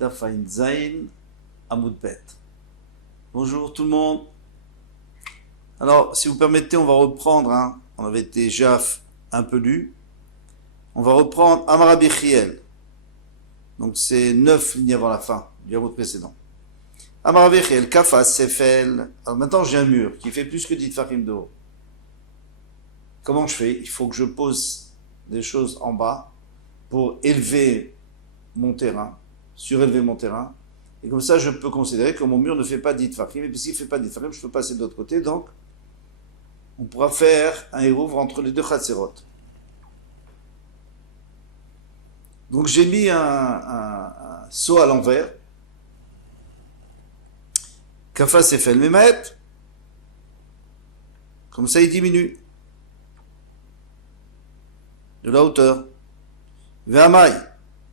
Daf Ayin Zayin Amud Bet. Bonjour tout le monde. Alors, si vous permettez, on va reprendre, on avait déjà un peu lu. On va reprendre Amar Rabbi Yechiel. Donc c'est 9 lignes avant la fin du Amud précédent. Amar Rabbi Yechiel, Kafas, Sefel. Alors maintenant j'ai un mur qui fait plus que 10 Tfachim de haut. Comment je fais? Il faut que je pose des choses en bas pour élever mon terrain, surélever mon terrain. Et comme ça, je peux considérer que mon mur ne fait pas 10 Tfachim. Et puis s'il ne fait pas 10 Tfachim, je peux passer de l'autre côté. Donc, on pourra faire un hérouvre entre les deux Chatzerot. Donc j'ai mis un seau à l'envers. Kafa Sefel Memaet. Comme ça, il diminue de la hauteur. Ve'amai.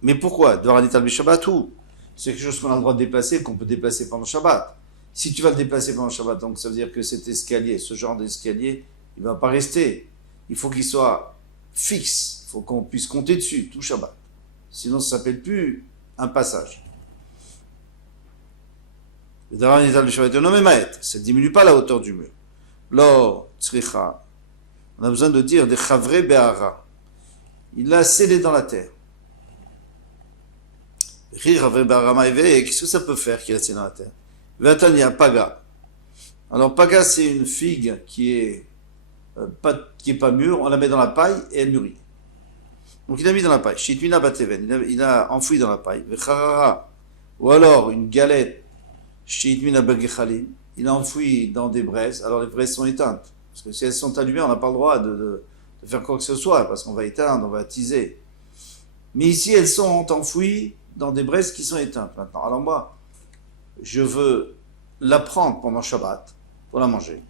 Mais pourquoi? Dvaranital Bishabbat ou c'est quelque chose qu'on a le droit de déplacer, qu'on peut déplacer pendant le Shabbat. Si tu vas le déplacer pendant le Shabbat, donc ça veut dire que cet escalier, ce genre d'escalier, il ne va pas rester. Il faut qu'il soit fixe. Il faut qu'on puisse compter dessus, tout Shabbat. Sinon, ça ne s'appelle plus un passage. Ça ne diminue pas la hauteur du mur. Lors, tzricha, on a besoin de dire des chavre be'ara. Il l'a scellé dans la terre. Qu'est-ce que ça peut faire qu'il a scellé dans la terre? Vatania, paga. Alors, paga, c'est une figue qui est pas mûre. On la met dans la paille et elle mûrit. Donc, il a mis dans la paille. Shitmina bateven. Il a enfoui dans la paille. Vecharara. Ou alors, une galette. Shitmina bagechalim. Il a enfoui dans des braises. Alors, les braises sont éteintes. Parce que si elles sont allumées, on n'a pas le droit de faire quoi que ce soit. Parce qu'on va éteindre, on va attiser. Mais ici, elles sont enfouies dans des braises qui sont éteintes maintenant. Alors moi, je veux la prendre pendant Shabbat pour la manger.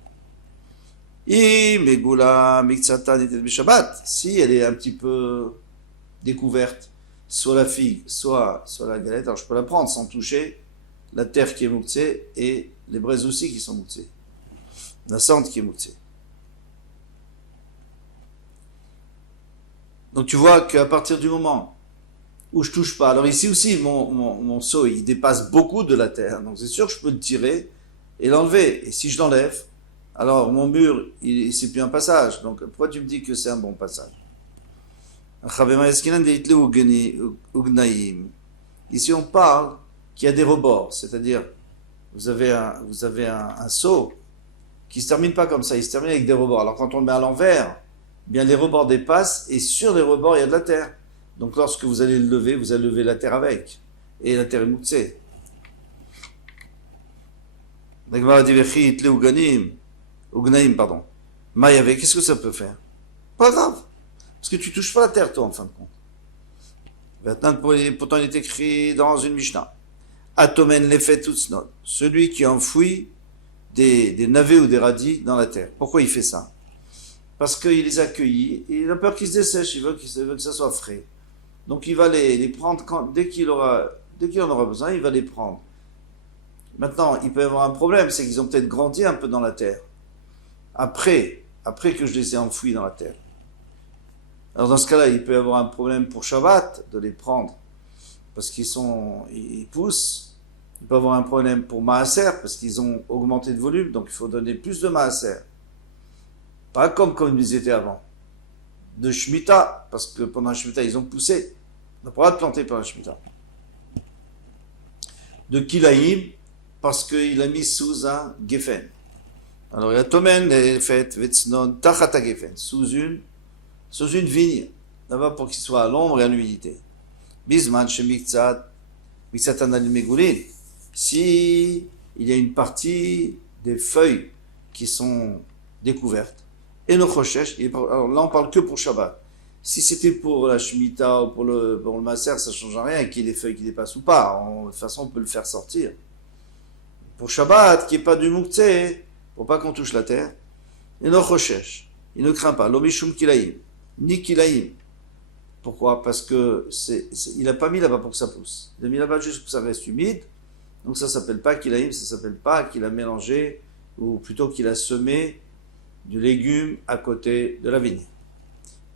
Et Megula Miktsata Shabbat, si elle est un petit peu découverte, soit la figue, soit la galette, alors je peux la prendre sans toucher la terre qui est mouktsé et les braises aussi qui sont mouktsé. La cendre qui est mouktsé. Donc tu vois qu'à partir du moment où je touche pas. Alors ici aussi, mon seau, il dépasse beaucoup de la terre. Donc c'est sûr que je peux le tirer et l'enlever. Et si je l'enlève, alors mon mur, c'est plus un passage. Donc pourquoi tu me dis que c'est un bon passage? Ici on parle qu'il y a des rebords. C'est-à-dire, vous avez un seau qui ne se termine pas comme ça. Il se termine avec des rebords. Alors quand on le met à l'envers, eh bien les rebords dépassent et sur les rebords, il y a de la terre. Donc lorsque vous allez le lever, vous allez lever la terre avec. Et la terre est moutsée. Pardon. Maïave, qu'est-ce que ça peut faire? Pas grave. Parce que tu touches pas la terre, toi, en fin de compte. Pourtant, il est écrit dans une Mishnah. Atomen l'effet tutsnot. Celui qui enfouit des navets ou des radis dans la terre. Pourquoi il fait ça? Parce qu'il les a cueillis et il a peur qu'ils se dessèchent. Il veut que ça soit frais. Donc il va les prendre dès qu'il en aura besoin, il va les prendre. Maintenant, il peut y avoir un problème, c'est qu'ils ont peut-être grandi un peu dans la terre. Après que je les ai enfouis dans la terre. Alors dans ce cas-là, il peut y avoir un problème pour Shabbat de les prendre parce ils poussent. Il peut y avoir un problème pour Maaser parce qu'ils ont augmenté de volume, donc il faut donner plus de Maaser. Pas comme ils étaient avant. De Shemitah, parce que pendant la Shemitah, ils ont poussé. On n'a pas le droit de planter pendant la Shemitah. De Kilaïm, parce qu'il a mis sous un Geffen. Alors, il y a Tomen, fait Vetsnon, Tachata Geffen, sous une vigne, d'abord pour qu'il soit à l'ombre et à l'humidité. Bisman, Shemiktsat, Miktsatan al-Megulin. Si il y a une partie des feuilles qui sont découvertes, et le Choshesh, alors là on parle que pour Shabbat. Si c'était pour la Shemitah ou pour le Maaser, ça ne change rien, qu'il y ait des feuilles qui dépassent ou pas. De toute façon, on peut le faire sortir. Pour Shabbat, qui n'est pas du Mouktsé, pour pas qu'on touche la terre, et le Choshesh, il ne craint pas. L'Omishum Kilaïm, ni Kilaïm. Pourquoi? Parce que il n'a pas mis là-bas pour que ça pousse. Il a mis là-bas juste pour que ça reste humide. Donc ça ne s'appelle pas Kilaïm, ça ne s'appelle pas qu'il a mélangé, ou plutôt qu'il a semé du légume à côté de la vigne.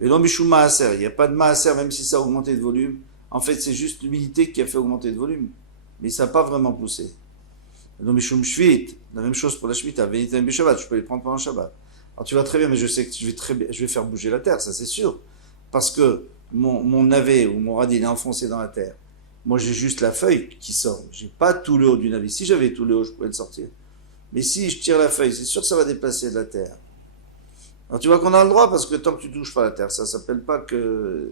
Et non, Mishum Maaser, il n'y a pas de Maaser, même si ça a augmenté de volume. En fait, c'est juste l'humidité qui a fait augmenter de volume. mais ça n'a pas vraiment poussé. Donc, Mishum Shvit, la même chose pour la Shemitah, Venitem Bishabbat, je peux les prendre pendant le Shabbat. Alors tu vas très bien, mais je sais que je vais faire bouger la terre, ça c'est sûr. Parce que mon navet ou mon radis est enfoncé dans la terre. Moi j'ai juste la feuille qui sort. J'ai pas tout le haut du navet. Si j'avais tout le haut, je pourrais le sortir. Mais si je tire la feuille, c'est sûr que ça va déplacer de la terre. Alors tu vois qu'on a le droit parce que tant que tu touches pas la terre, ça s'appelle pas que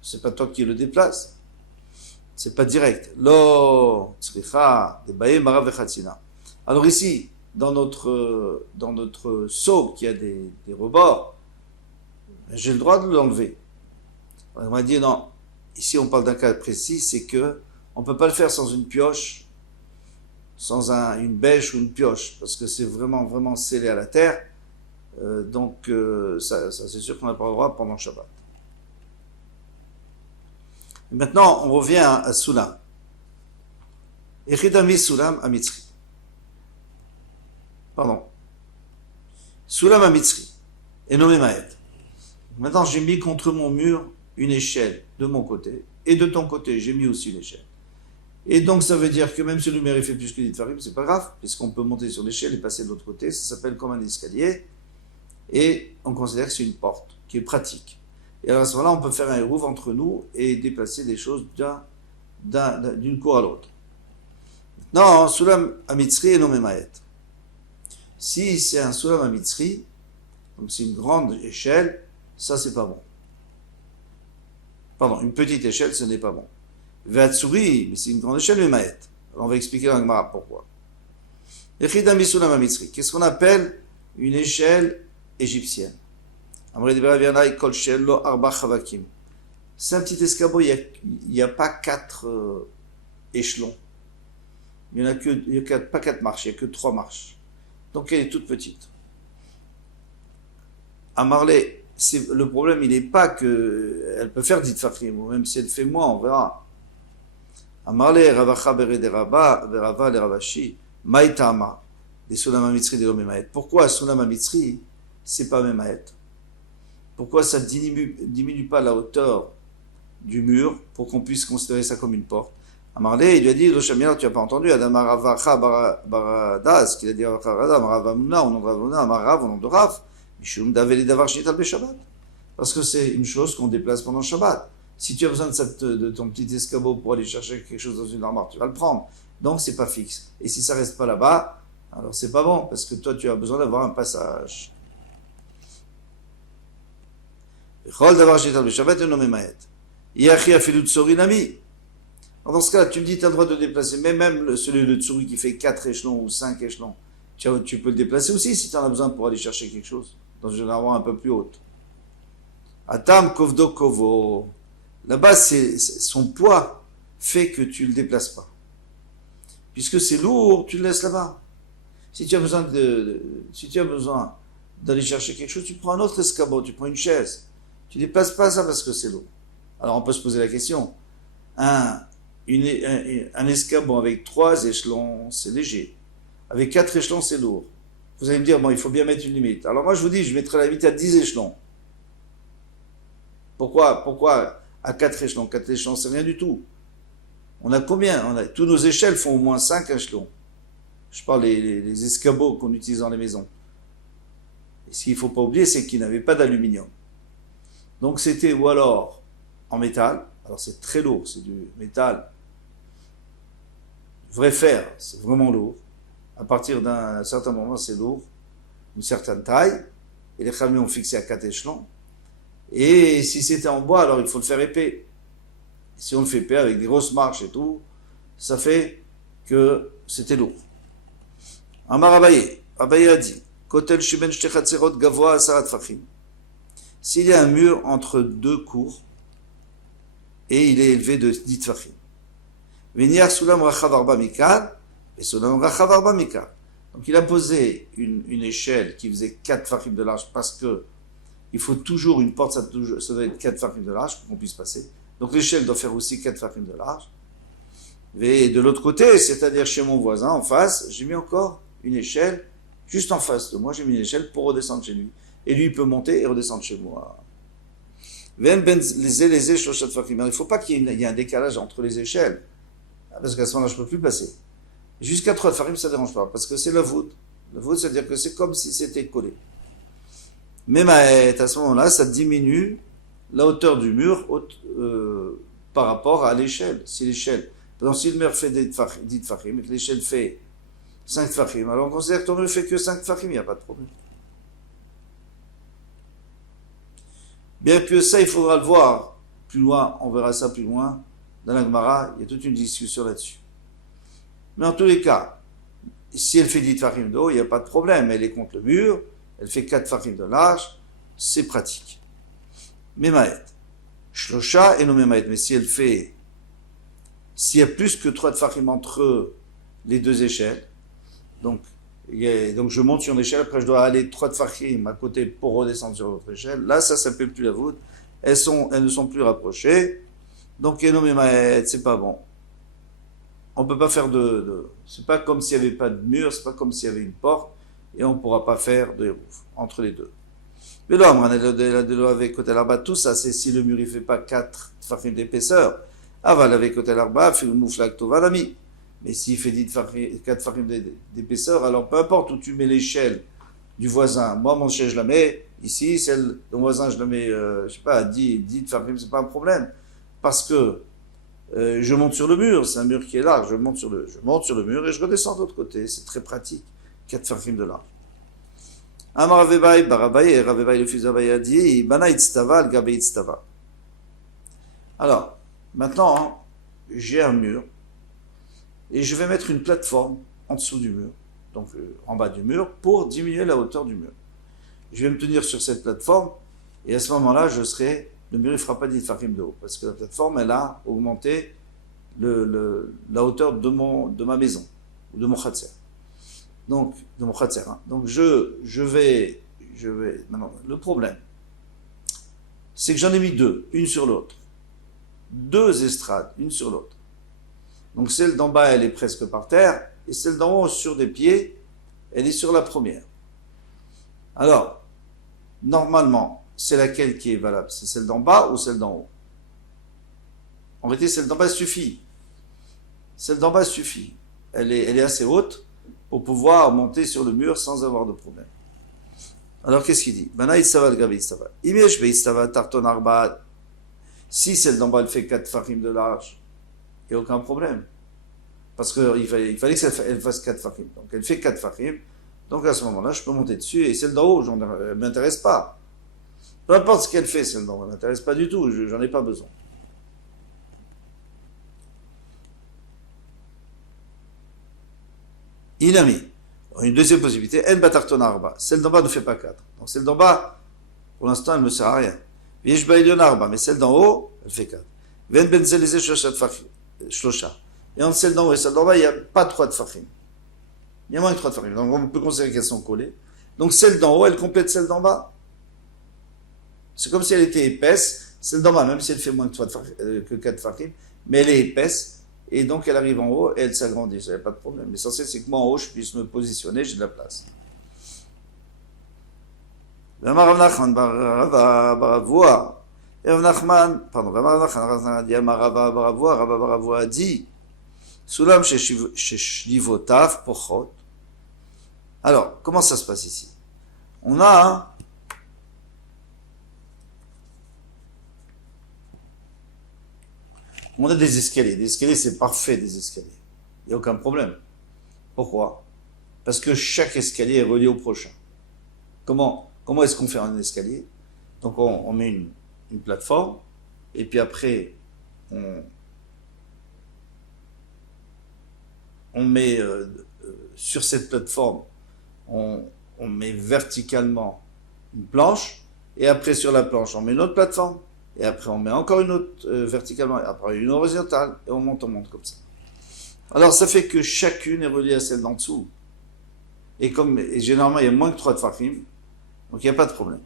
c'est pas toi qui le déplace. C'est pas direct. Lo, tzricha, debaye, marav vechatzina. Alors ici, dans notre seau qui a des rebords, j'ai le droit de l'enlever. On m'a dit non. Ici, on parle d'un cas précis, c'est que on peut pas le faire sans une pioche, sans une bêche ou une pioche, parce que c'est vraiment, vraiment scellé à la terre. Donc, ça c'est sûr qu'on n'a pas le droit pendant le Shabbat. Et maintenant, on revient à Sulam. Echidami Sulam Amitzri. Pardon. Sulam Amitzri. Et nommé Maed. Maintenant, j'ai mis contre mon mur une échelle de mon côté. Et de ton côté, j'ai mis aussi une échelle. Et donc, ça veut dire que même si le mur fait plus que d'Itfarim, c'est pas grave, puisqu'on peut monter sur l'échelle et passer de l'autre côté. Ça s'appelle comme un escalier. Et on considère que c'est une porte qui est pratique. Et alors à ce moment-là, on peut faire un hérouve entre nous et déplacer des choses d'une cour à l'autre. Non, Sulam Amitzri et nommé Maet. Si c'est un Sulam Amitzri, donc c'est une grande échelle, ça c'est pas bon. Pardon, une petite échelle, ce n'est pas bon. Vatsuri, mais c'est une grande échelle, mais Maet. Alors on va expliquer dans le Gemara pourquoi. Echidami Sulam Amitzri. Qu'est-ce qu'on appelle une échelle égyptienne? C'est un petit escabeau, il n'y a pas 4 échelons. Il n'y a pas 4 marches, il n'y a que 3 marches. Donc elle est toute petite. À Marley, le problème, il n'est pas qu'elle peut faire dit Fafrim, ou même si elle fait moins, on verra. À Marley, Ravacha Berede Rabba, Verava le Ravashi, Maïtama, les Sulam Amitzri de l'homme Maët. Pourquoi Sulam Amitzri, c'est pas Maët? Pourquoi ça ne diminue pas la hauteur du mur pour qu'on puisse considérer ça comme une porte? Amarlé, il lui a dit, Loshamina, tu n'as pas entendu, Adam Aravacha Baradas, qu'il a dit Aravamuna, au nom de Ravamuna, Amarav, au nom de Rav, Mishum Daveli Davar Shnital Beshabbat. Parce que c'est une chose qu'on déplace pendant le Shabbat. Si tu as besoin de ton petit escabeau pour aller chercher quelque chose dans une armoire, tu vas le prendre. Donc c'est pas fixe. Et si ça reste pas là-bas, alors c'est pas bon, parce que toi tu as besoin d'avoir un passage. Dans ce cas-là, tu me dis, tu as le droit de déplacer, mais même celui de Tsuri qui fait 4 échelons ou 5 échelons, tu peux le déplacer aussi si tu en as besoin pour aller chercher quelque chose, dans une armoire un peu plus haute. Atam Kovdo Kovo. Là-bas, son poids fait que tu ne le déplaces pas. Puisque c'est lourd, tu le laisses là-bas. Si tu as besoin d'aller chercher quelque chose, tu prends un autre escabeau, tu prends une chaise. Tu ne déplaces pas ça parce que c'est lourd. Alors on peut se poser la question. Un escabeau avec 3 échelons, c'est léger. Avec 4 échelons, c'est lourd. Vous allez me dire, bon, il faut bien mettre une limite. Alors moi, je vous dis, je mettrai la limite à 10 échelons. Pourquoi à 4 échelons? 4 échelons, c'est rien du tout. On a combien? Tous nos échelles font au moins 5 échelons. Je parle les escabeaux qu'on utilise dans les maisons. Et ce qu'il ne faut pas oublier, c'est qu'ils n'avaient pas d'aluminium. Donc c'était ou alors en métal, alors c'est très lourd, c'est du métal, du vrai fer, c'est vraiment lourd. À partir d'un certain moment, c'est lourd, une certaine taille, et les Khamis ont fixé à 4 échelons. Et si c'était en bois, alors il faut le faire épais. Si on le fait épais avec des grosses marches et tout, ça fait que c'était lourd. Amar Abaye a dit, Kotel Shiben Shtechatserot Gavoa Asarat Fachim. S'il y a un mur entre 2 cours, et il est élevé de 10 tfachim. Venir Sulam Rachav Arba Mikal, et Sulam Rachav Arba Mikal. Donc il a posé une échelle qui faisait 4 tfachim de large, parce que il faut toujours une porte, ça doit être 4 tfachim de large pour qu'on puisse passer. Donc l'échelle doit faire aussi 4 tfachim de large. Et de l'autre côté, c'est-à-dire chez mon voisin, en face, j'ai mis encore une échelle, juste en face de moi, j'ai mis une échelle pour redescendre chez lui. Et lui, il peut monter et redescendre chez moi. Il ne faut pas qu'il y ait un décalage entre les échelles. Parce qu'à ce moment-là, je ne peux plus passer. Jusqu'à 3 tfachim, ça ne dérange pas, parce que c'est le voûte. Le voûte, c'est-à-dire que c'est comme si c'était collé. Mais à ce moment-là, ça diminue la hauteur du mur par rapport à l'échelle. Si l'échelle, par exemple, si le mur fait 10 tfachim et que l'échelle fait 5 tfachim, alors on considère que ton mur fait que 5 tfachim, il n'y a pas de problème. Bien que ça, il faudra le voir plus loin, on verra ça plus loin. Dans la Gemara, il y a toute une discussion là-dessus. Mais en tous les cas, si elle fait 10 tfachim de haut, il n'y a pas de problème. Elle est contre le mur, elle fait 4 tfachim de large, c'est pratique. Memaet. Shlosha et non memaet. Mais si elle fait, s'il y a plus que 3 tfachim entre les deux échelles, donc je monte sur une échelle, après je dois aller 3 tfachim à côté pour redescendre sur l'autre échelle, là ça s'appelle plus la voûte, elles ne sont plus rapprochées, donc non memaet, c'est pas bon. On peut pas faire c'est pas comme s'il n'y avait pas de mur, c'est pas comme s'il y avait une porte, et on ne pourra pas faire de hérouf entre les deux. Mais là, avec côté l'arba, tout ça, c'est si le mur il fait pas 4 tfachim d'épaisseur. Aval avec côté l'arba, fait le mouflak tovalami. Mais s'il fait 4 tfachim d'épaisseur, alors peu importe où tu mets l'échelle du voisin. Moi, mon échelle, je la mets ici, celle de mon voisin, je la mets, je sais pas, 10 tfachim, c'est pas un problème. Parce que je monte sur le mur, c'est un mur qui est large, je monte sur le mur et je redescends de l'autre côté, c'est très pratique, 4 tfachim de large. Amar Ravebai, Barabaye, Ravebai le fils d'Abaye a dit, Bana itztava, al-gabe itztava. Alors, maintenant, j'ai un mur, et je vais mettre une plateforme en dessous du mur, donc en bas du mur, pour diminuer la hauteur du mur. Je vais me tenir sur cette plateforme, et à ce moment-là, le mur ne fera pas 10 tfachim de haut, parce que la plateforme, elle a augmenté la hauteur de ma maison, ou de mon khatser. Donc, de mon khatser. Hein. Donc, je vais, maintenant, le problème, c'est que j'en ai mis 2, une sur l'autre. 2 estrades, une sur l'autre. Donc, celle d'en bas, elle est presque par terre, et celle d'en haut, sur des pieds, elle est sur la première. Alors, normalement, c'est laquelle qui est valable? C'est celle d'en bas ou celle d'en haut? En réalité, celle d'en bas suffit. Celle d'en bas suffit. Elle est assez haute pour pouvoir monter sur le mur sans avoir de problème. Alors, qu'est-ce qu'il dit? Si celle d'en bas, elle fait 4 tfachim de large, il n'y a aucun problème. Parce qu'il fallait qu'elle fasse 4 tfachim. Donc, elle fait 4 tfachim. Donc, à ce moment-là, je peux monter dessus. Et celle d'en haut, elle ne m'intéresse pas. Peu importe ce qu'elle fait, celle d'en haut, elle ne m'intéresse pas du tout. J'en ai pas besoin. Inami. Une deuxième possibilité, en batarton arba. Celle d'en bas ne fait pas 4. Donc celle d'en bas, pour l'instant, elle ne me sert à rien. Vish bailion arba, mais celle d'en haut, elle fait 4. Ven benzelise shlosha. Et entre celle d'en haut et celle d'en bas, il n'y a pas 3 tfachim. Il y a moins que 3 tfachim. Donc on peut considérer qu'elles sont collées. Donc celle d'en haut, elle complète celle d'en bas. C'est comme si elle était épaisse. Celle d'en bas, même si elle fait moins que 4 tfachim, mais elle est épaisse. Et donc, elle arrive en haut et elle s'agrandit. Ça n'y a pas de problème. L'essentiel, c'est que moi, en haut, je puisse me positionner, j'ai de la place. Rav Nachman a dit, Sulam sheshlivotav pochot. Alors, comment ça se passe ici? On a des escaliers. Des escaliers, c'est parfait, des escaliers. Il n'y a aucun problème. Pourquoi? Parce que chaque escalier est relié au prochain. Comment est-ce qu'on fait un escalier? Donc, on met une plateforme, et puis après, on met sur cette plateforme, on met verticalement une planche, et après, sur la planche, on met une autre plateforme. Et après, on met encore une autre verticalement, et après une horizontale, et on monte comme ça. Alors, ça fait que chacune est reliée à celle d'en dessous. Et généralement, il y a moins que 3 tfachim, donc il n'y a pas de problème.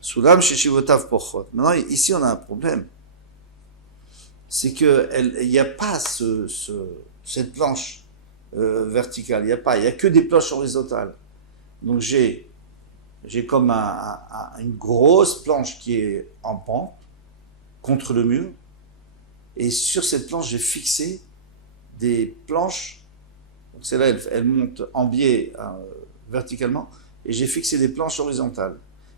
Soulam sheshivotav pochot. Maintenant, ici, on a un problème. C'est qu'il n'y a pas cette planche verticale. Il n'y a que des planches horizontales. Donc, j'ai comme une grosse planche qui est en pente contre le mur, et sur cette planche j'ai fixé des planches. Donc celle-là, elle monte en biais verticalement, et j'ai fixé des planches horizontales.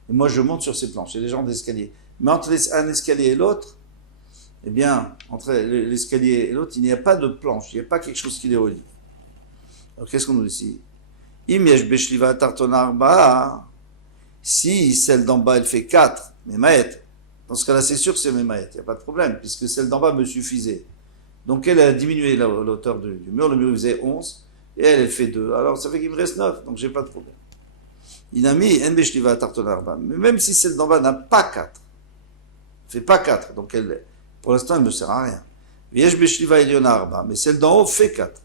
Et moi, je monte sur ces planches. C'est des genres d'escalier. Mais entre un escalier et l'autre, eh bien, entre l'escalier et l'autre, il n'y a pas de planche. Il n'y a pas quelque chose qui les relie. Alors, qu'est-ce qu'on nous dit ici? Im yesh beshliva tartona arba'a. Si celle d'en bas, elle fait 4, mais maët. Dans ce cas-là, c'est sûr que c'est mes maët. Il n'y a pas de problème, puisque celle d'en bas me suffisait. Donc, elle a diminué la hauteur du mur. Le mur, il faisait 11. Et elle fait 2. Alors, ça fait qu'il me reste 9. Donc, j'ai pas de problème. Inami, en beshliva tartona arba'a. Mais même si celle d'en bas n'a pas 4, fait pas 4, donc elle, pour l'instant, elle ne me sert à rien. Yesh beshliva eliona arba'a. Mais celle d'en haut fait 4.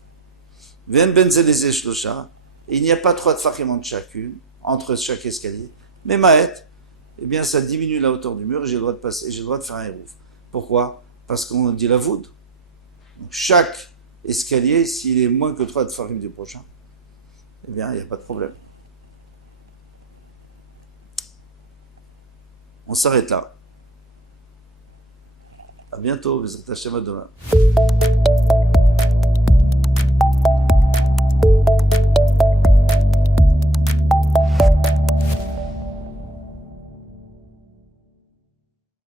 Ven benzeleze shlosha. Et il n'y a pas 3 tfachim entre chacune, entre chaque escalier. Mais maët, eh bien, ça diminue la hauteur du mur et j'ai le droit de passer, et j'ai le droit de faire un hérouf. Pourquoi? Parce qu'on dit la voûte. Donc, chaque escalier, s'il est moins que 3 tfachim du prochain, eh bien, il n'y a pas de problème. On s'arrête là. À bientôt, Bezrat Hashem, à demain.